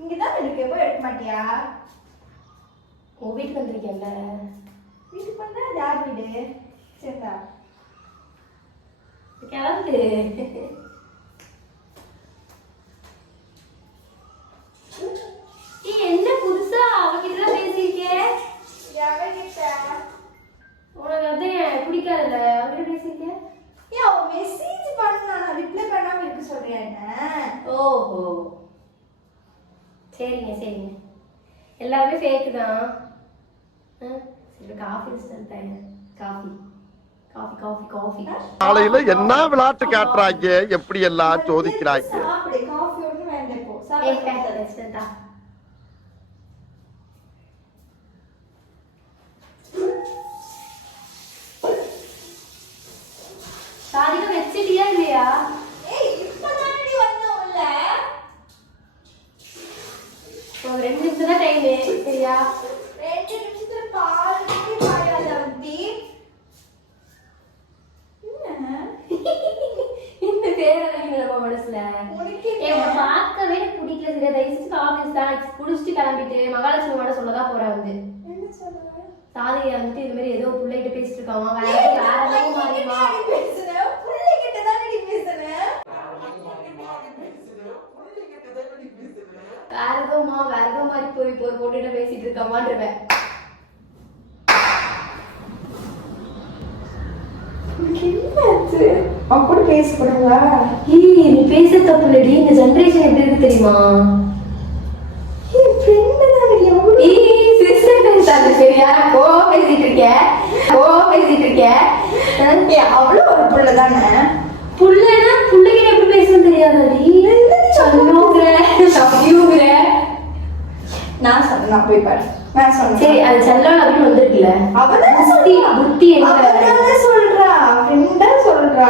இங்கதான் இருக்கு, போய் எடுக்க மாட்டியா? உங்க வீட்டுக்கு வந்திருக்கேன்ல. வீட்டுக்கு வந்தா யார் வீடு? சரிதா கிளம்பு. என்ன புதுசா அவகிட்ட பேசிருக்கே? உனக்கு அதான் பிடிக்காதுல்ல, அவகிட்ட பேசிருக்கேன். மெசேஜ் பண்ணா நான் ரிப்ளை பண்ணாம இருக்க சொல்றேன் என்ன? ஓஹோ சரிங்க சரிங்க, எல்லாமே ஃபேக் தான். சரி காஃபி தரேன். Coffee coffee coffee coffee. காலையில என்ன விளையாட்டு காட்டுறாங்க, எப்படி எல்லாம் சோதிக்கிறாங்க. சாப்பிடு, காஃபி ஒண்ணு வேண்டாம் இப்போ. சாப்பிடுடா. சாதிகா வெச்சிட்டியா இல்லையா? இப்பதானடி வந்தோம்ல. ஒரு 2 நிமிஷம் தான் டைம். சரியா? 2 நிமிஷத்துல பாலுக்கு பாயாத வந்து. இந்த பேரலைங்க நம்ம மனசுல. எனக்கு பார்க்கவே பிடிக்கல. சரியா? தயவுசெய்து காஃபி தான் குடிச்சிட்டு கிளம்பிட்டு மகாலட்சுமி வட சொல்லதான் போறேன் வந்து. என்ன சொல்ற? சாதிகா வந்துட்டு இது மாதிரி ஏதோ பிள்ளைகிட்ட பேசிட்டு இருக்காமா. வேற ஏதோ மாறிமா பேசுறேன். புள்ளைகிட்ட தானே நீ பேசுறேன். வேற ஏதோ மாதிரி போய் போட்டுட்டு பேசிட்டு இருக்காமான்றவன். அப்படி பேசக்கூடாதா? நீ பேச தப்பு இல்லடி. இந்த ஜெனரேஷன் எப்படி இருக்கு தெரியுமா? சரியா? பேசிட்டு இருக்கேன். அவ்வளோ ஒரு புள்ள தானே. புள்ளனா புள்ளைகிட்ட எப்படி பேசணும் தெரியாதடி. நான் சொன்னேன், நான் போய் பாரு. நான் சொன்னேன். சரி, அது செல்லம் அப்படின்னு வந்திருக்குல்ல. புத்தி சொல்றா ஃப்ரெண்டா சொல்றா.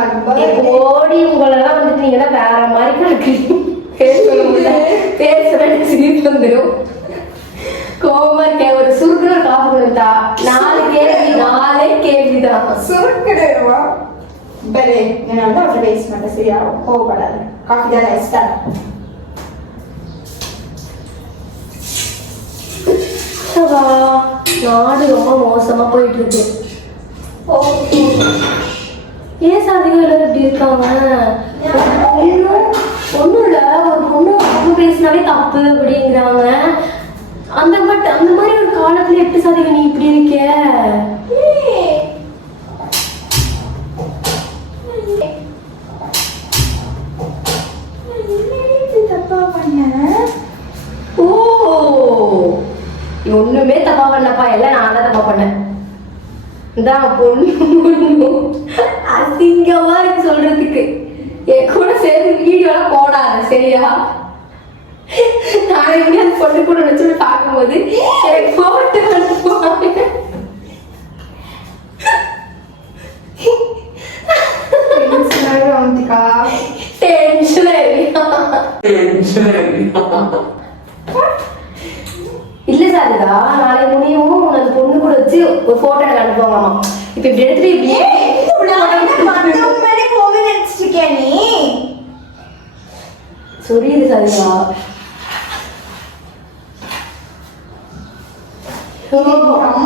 ஓடி உங்களெல்லாம் வந்துட்டு நீங்க வேற மாதிரி இருக்கு. பேசுறேன் சிரிப்பு வந்துடும். கோவமா இருக்கேன். ஒரு சுருக்குற காஃபி கொடுத்தா 4 கேள்விதான். சுருக்குடுவா பலே. நான் வந்து அப்படி பேச மாட்டேன். சரியா? கோவப்படாது. காஃபி தான் எக்ஸ்ட்ரா. நாடு ரொம்ப மோசமா போயிட்டு இருக்கு. ஏன் சாதிகள் எல்லாரும் இப்படி இருக்காங்க? ஒண்ணும் இல்ல, ஒரு பொண்ணு அவங்க பேசினாலே தப்பு அப்படிங்கிறாங்க. அந்த மாதிரி ஒரு காலத்துல எப்படி சாதிகள் நீ இப்படி இருக்க? தப்பா பண்ண? ஓ, ஒண்ணுமே தப்பா பண்ணப்பா, எல்லாம் நான் தான் தப்பா பண்ணேன். இதான் பொண்ணு அசிங்கமா இருக்கு சொல்றதுக்கு. என் கூட சேர்ந்து வீடியோலாம் போடாத சரியா? நான் எப்படி அந்த பொண்ணு கூட நினைச்சு பார்க்கும்போது எனக்கு போட்டு இல்ல சாரிதா, நாளை முடியும் அந்த பொண்ணு கூட வச்சு ஒரு போட்டோ எனக்கு அனுப்புவாங்கம்மா. இப்ப இப்படி எடுத்துட்டு இப்படியே நீ சொல்லிடு சாரிதா.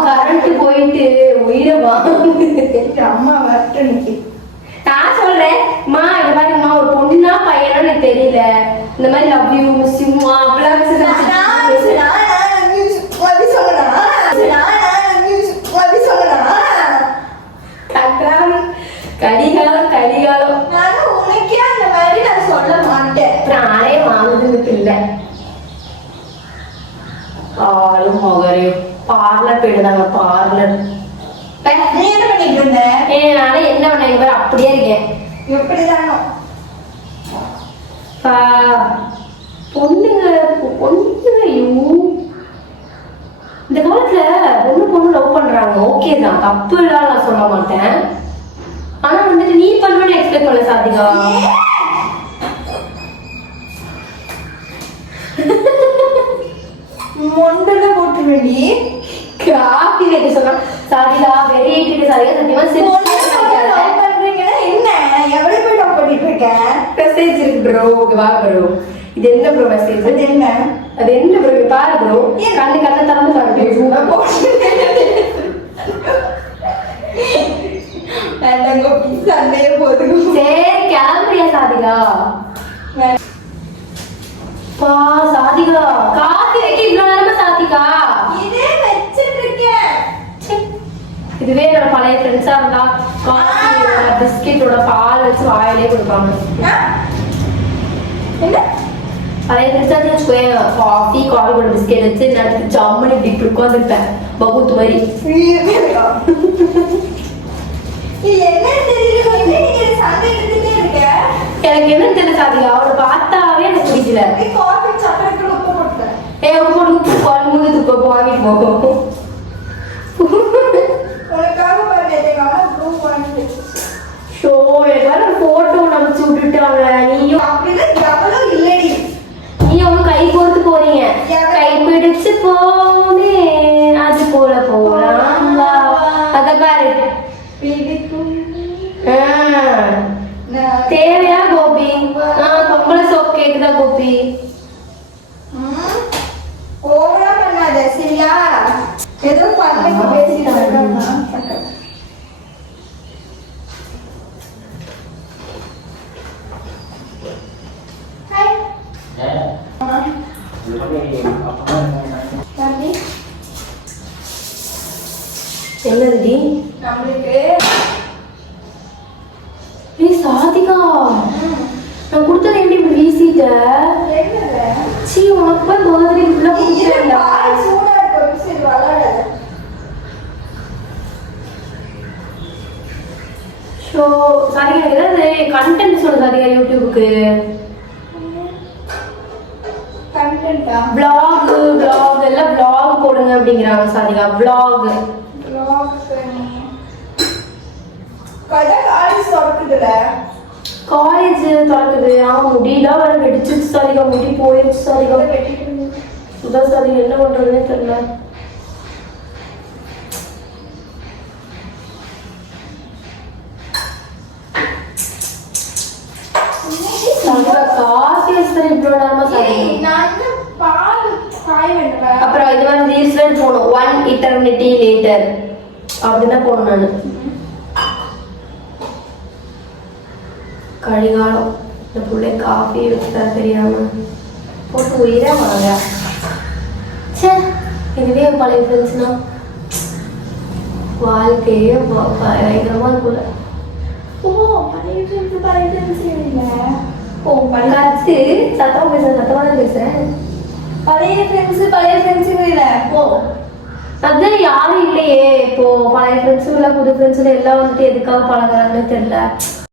கரண்ட் போயிட்டு உயிரை வாங்க. அம்மா வரட்டு. நான் சொல்றேன் மா, இந்த மாதிரிமா ஒரு பொண்ணா பையனா எனக்கு தெரியல, இந்த மாதிரி லவ் யூ மிஸ் யூ கடிகாலம். உனக்கே அந்த மாதிரி நான் சொல்ல மாட்டேன். நானே வாங்குறது இல்லை. ஆளும் மகரே பார்லர் போயிடுதாங்க. பார்லர் நீ என்ன பண்ணிட்டு இருந்த? நானே என்ன பண்ண அப்படியே இருக்கேன். எப்படிதானோ பொண்ணுங்க இந்த காலத்துல பொண்ணு லவ் பண்றாங்க. ஓகே தான், தப்பு எல்லாம் நான் சொல்ல மாட்டேன். ஆனா வந்துட்டு நீ பண்ணுவேன்னு எக்ஸ்பெக்ட் பண்ணல சாதிகா. மொண்டல போட்டு வேண்டி காப்பி வைக்க சொன்னா சாதிகா வெறியிட்டு சாதிகா சத்தியமா பண்றீங்கன்னா என்ன? எவ்வளவு போய் லவ் பண்ணிட்டு இருக்கேன்? மெசேஜ் இருக்கு ப்ரோ. ஓகேவா ப்ரோ? இது என்ன ப்ரோ மெசேஜ்? அது என்ன? அது என்ன ப்ரோ பாரு ப்ரோ கண்ணு கண்ணை திறந்து பாருங்க சண்டையே போதும். சரி கிளம்புறியா சாதிகா பா சாதிகா காஃபி வைக்க இவ்வளவு நேரமா சாதிகா இதே வச்சிட்டு இருக்கேன். இதுவே என்னோட பழைய ஃப்ரெண்ட்ஸா இருந்தா காஃபியோட பிஸ்கெட்டோட பால் வச்சு வாயிலே கொடுப்பாங்க என்ன பழைய ஃப்ரெண்ட்ஸா வச்சுக்கோயேன் காஃபி கூட பிஸ்கெட் வச்சு நான் ஜம்முன்னு இப்படி உட்காந்துருப்பேன் பகுத்து மாதிரி இது என்ன தெரியல என்ன நீங்க சண்டை எடுத்துட்டே இருக்க எனக்கு என்ன தெரியல சாதிகா அவளை பார்த்தாவே எனக்கு பிடிக்கல காஃபி சக்கரைக்கு உப்பு போட்டேன் உப்பு போட்டு உப்பு குழம்பு துப்பு வாங்கிட்டு போகும் உனக்காக பாருங்க எங்க அம்மா ப்ரூவ் பண்ணி ஷோ எல்லாரும் போட்டோ அனுப்பிச்சு விட்டுட்டாங்க நீயும் அப்படிதான் எவ்வளவு இல்லடி நீ அவங்க கை கோர்த்து போறீங்க கை பிடிச்சு போனே அது போல போலாம் அத பாரு தேவையா கோபி பொம்பளை சோப் கேக்குதா கோபி ஓவரா பண்ணாத சரியா ஏதோ பண்ணி பேசிட்டு இருக்கேன் என்னதுடி நம்மளுக்கு சாதிகா நான் கொடுத்தது எப்படி இப்படி வீசிட்ட சீ உனக்கு போய் பர்த்டே ஃபுல்லா கொடுத்துட்டேன்டா சூடா இருக்கு சரி விளையாட ஷோ சாதிகா எனக்கு ஏதாவது கண்டென்ட் சொல்லு சாதிகா யூடியூபுக்கு கண்டென்ட்டா vlog எல்லாம் vlog போடுங்க அப்படிங்கறாங்க சாதிகா vlog காலேஜ் திறக்குது முடியெல்லாம் வர வெடிச்சிச்சு சாதிகா முடி போயிடுச்சு சாதிகா சுதா சாதிகா என்ன பண்றதுன்னே தெரியல காஃபி இவ்வளவு நேரமா சாதிகா அப்புறம் இது வந்து ரீசன் போகணும் 1 eternity later அப்படின்னா போகணும் நானு கழிகாலம் இந்த புள்ளை காஃபி வச்சுட்டா தெரியாம போட்டு உயிரா வாங்க சே இதுவே பழைய ஃப்ரெண்ட்ஸ்னா வாழ்க்கையே பயங்கரமா இருக்குல்ல பழைய ஃப்ரெண்ட்ஸ் இல்லை கத்து சத்தமா பேசுறேன் பழைய ஃப்ரெண்ட்ஸ் இல்லை அதான் யாரும் இல்லையே இப்போ பழைய ஃப்ரெண்ட்ஸும் இல்லை புது ஃப்ரெண்ட்ஸும் எல்லாம் வந்துட்டு எதுக்காக பழகுறாங்கன்னு தெரியல